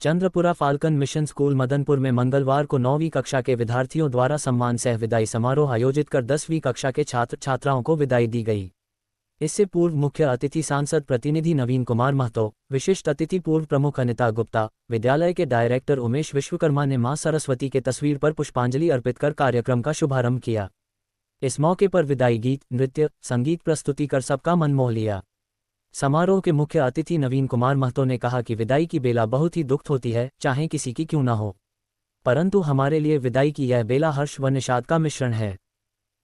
Chandrapura falcon mission school Madanpur में मंगलवार को 9वीं कक्षा के विद्यार्थियों द्वारा सम्मान सह विदाई समारोह आयोजित कर 10वीं कक्षा के छात्र छात्राओं को विदाई दी गई। इससे पूर्व मुख्य अतिथि सांसद प्रतिनिधि नवीन कुमार महतो, विशिष्ट अतिथि पूर्व प्रमुख अनिता गुप्ता, विद्यालय के डायरेक्टर उमेश विश्वकर्मा ने मां सरस्वती के तस्वीर पर पुष्पांजलि अर्पित कर कार्यक्रम का शुभारंभ किया। इस मौके पर विदाई गीत, नृत्य, संगीत प्रस्तुति कर सबका मन मोह लिया। समारोह के मुख्य अतिथि नवीन कुमार महतो ने कहा कि विदाई की बेला बहुत ही दुख होती है, चाहे किसी की क्यों ना हो, परंतु हमारे लिए विदाई की यह बेला हर्ष व निषाद का मिश्रण है।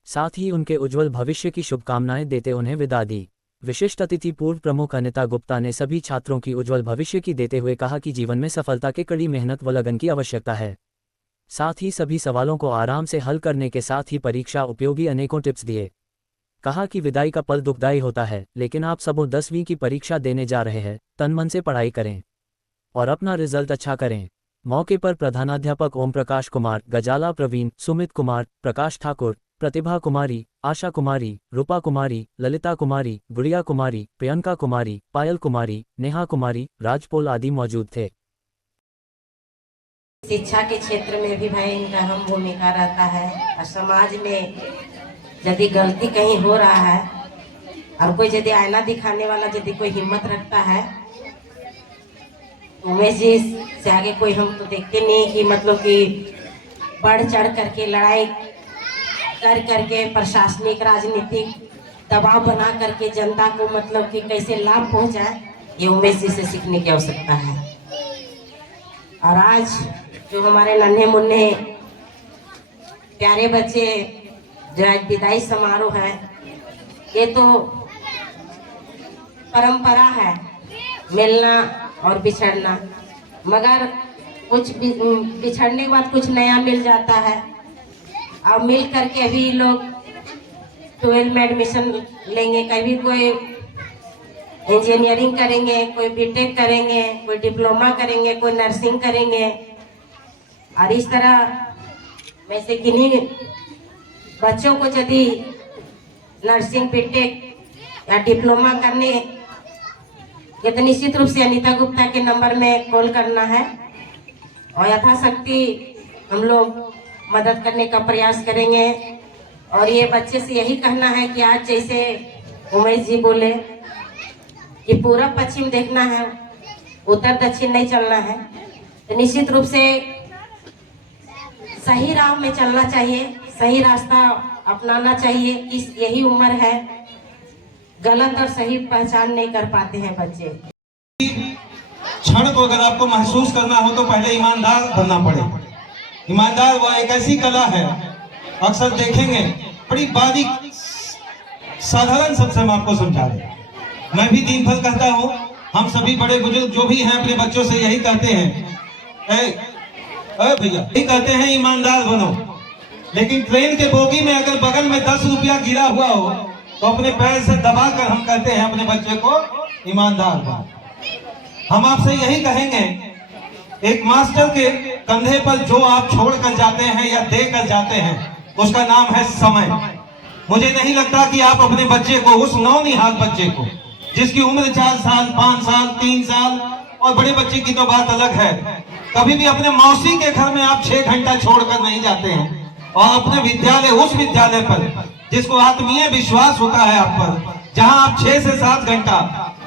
साथ ही उनके उज्जवल भविष्य की शुभकामनाएं देते उन्हें विदा दी। विशिष्ट अतिथि पूर्व प्रमुख अनिता गुप्ता ने सभी छात्रों की उज्जवल भविष्य की देते हुए कहा कि जीवन में सफलता के कड़ी मेहनत व लगन की आवश्यकता है। साथ ही सभी सवालों को आराम से हल करने के साथ ही परीक्षा उपयोगी अनेकों टिप्स दिए। कहा कि विदाई का पल दुखदायी होता है, लेकिन आप सबों 10वीं की परीक्षा देने जा रहे हैं, तन मन से पढ़ाई करें और अपना रिजल्ट अच्छा करें। मौके पर प्रधानाध्यापक ओम प्रकाश कुमार, गजाला प्रवीण, सुमित कुमार, प्रकाश ठाकुर, प्रतिभा कुमारी, आशा कुमारी, रूपा कुमारी, ललिता कुमारी, गुड़िया कुमारी, प्रियंका कुमारी, पायल कुमारी, नेहा कुमारी, राजपोल आदि मौजूद थे। शिक्षा के क्षेत्र में भी भाई इनका अहम भूमिका रहता है और समाज में यदि गलती कहीं हो रहा है और कोई यदि आईना दिखाने वाला यदि कोई हिम्मत रखता है, उमेश जी से आगे कोई हम तो देखते नहीं कि मतलब कि बढ़ चढ़ करके लड़ाई कर करके प्रशासनिक राजनीतिक दबाव बना करके जनता को मतलब कि कैसे लाभ पहुंचाए, ये उमेश जी से सीखने की आवश्यकता है। और आज जो हमारे नन्हे मुन्ने प्यारे बच्चे जो आज विदाई समारोह है, ये तो परंपरा है मिलना और बिछड़ना, मगर कुछ बिछड़ने के बाद कुछ नया मिल जाता है। अब मिल करके अभी लोग 12 में एडमिशन लेंगे, कभी कोई इंजीनियरिंग करेंगे, कोई बीटेक करेंगे, कोई डिप्लोमा करेंगे, कोई नर्सिंग करेंगे। और इस तरह में से किन्हीं बच्चों को यदि नर्सिंग, बीटेक या डिप्लोमा करने ये तो निश्चित रूप से अनीता गुप्ता के नंबर में कॉल करना है और यथाशक्ति हम लोग मदद करने का प्रयास करेंगे। और ये बच्चे से यही कहना है कि आज जैसे उमेश जी बोले कि पूरब पश्चिम देखना है, उत्तर दक्षिण नहीं चलना है, तो निश्चित रूप से सही राह में चलना चाहिए, सही रास्ता अपनाना चाहिए। इस यही उम्र है, गलत और सही पहचान नहीं कर पाते हैं बच्चे। क्षण को अगर आपको महसूस करना हो तो पहले ईमानदार बनना पड़े। ईमानदार वो एक ऐसी कला है, अक्सर देखेंगे बड़ी बारीक साधारण शब्द से मैं आपको समझा रहा। मैं भी दिन भर कहता हूँ, हम सभी बड़े बुजुर्ग जो भी हैं अपने बच्चों से यही कहते हैं, भैया यही कहते हैं ईमानदार बनो। लेकिन ट्रेन के बोगी में अगर बगल में 10 रुपया गिरा हुआ हो तो अपने पैर से दबाकर हम कहते हैं अपने बच्चे को ईमानदार बनो। हम आपसे यही कहेंगे, एक मास्टर के कंधे पर जो आप छोड़ कर जाते हैं या दे कर जाते हैं, उसका नाम है समय। मुझे नहीं लगता कि आप अपने बच्चे को, उस नौनिहाल बच्चे को जिसकी उम्र 4 साल, 5 साल, 3 साल, और बड़े बच्चे की तो बात अलग है, कभी भी अपने मौसी के घर में आप 6 घंटा छोड़कर नहीं जाते हैं और अपने विद्यालय, उस विद्यालय पर जिसको आत्मीय विश्वास होता है आप पर, जहां आप 6 से 7 घंटा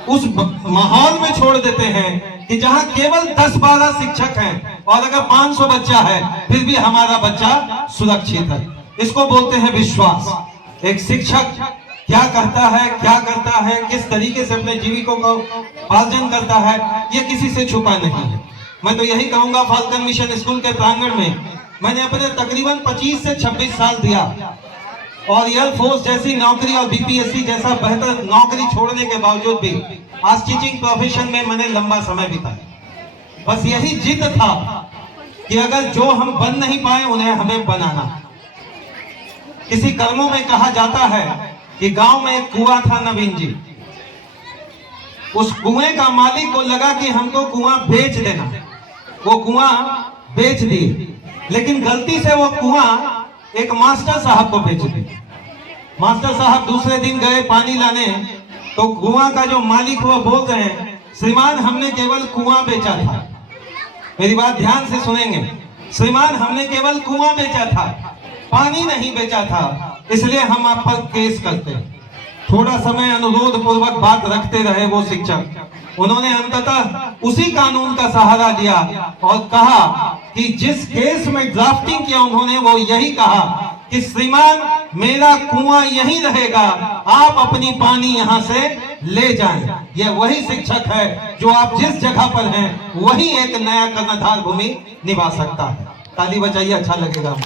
उस माहौल में छोड़ देते हैं कि जहां केवल 10-12 शिक्षक हैं और अगर 500 बच्चा है फिर भी हमारा बच्चा सुरक्षित है। इसको बोलते हैं विश्वास। एक शिक्षक क्या करता है, क्या करता है, किस तरीके से अपने जीविकों को पालन करता है, ये किसी से छुपा नहीं है। मैं तो यही कहूंगा, फाल्कन मिशन स्कूल के प्रांगण में मैंने अपने तकरीबन 25 से 26 साल दिया और एयरफोर्स जैसी नौकरी और बीपीएससी जैसा बेहतर नौकरी छोड़ने के बावजूद भी आज टीचिंग प्रोफेशन में मैंने लंबा समय बिताया। बस यही जिद था कि अगर जो हम बन नहीं पाए उन्हें हमें बनाना। किसी कर्मों में कहा जाता है कि गांव में एक कुआं था नवीन जी, उस कुएं का मालिक को लगा कि हमको कुआं बेच देना, वो कुआं बेच दिए, लेकिन गलती से वो कुआं एक मास्टर साहब को बेच दिया। मास्टर साहब दूसरे दिन गए पानी लाने, तो कुआं का जो मालिक वो बोल रहे हैं, श्रीमान हमने केवल कुआं बेचा था, मेरी बात ध्यान से सुनेंगे। श्रीमान, हमने केवल कुआं बेचा था, पानी नहीं बेचा था, इसलिए हम आप पर केस करते हैं। थोड़ा समय अनुरोध पूर्वक बात रखते रहे वो शिक्षक। उन्होंने अंततः उसी कानून का सहारा लिया और कहा कि जिस केस में ड्राफ्टिंग किया उन्होंने वो यही कहा कि श्रीमान, मेरा कुआं यहीं रहेगा, आप अपनी पानी यहां से ले जाएं। यह वही शिक्षक है जो आप जिस जगह पर हैं वही एक नया कर्णधार भूमि निभा सकता है। ताली बजाइए, अच्छा लगेगा।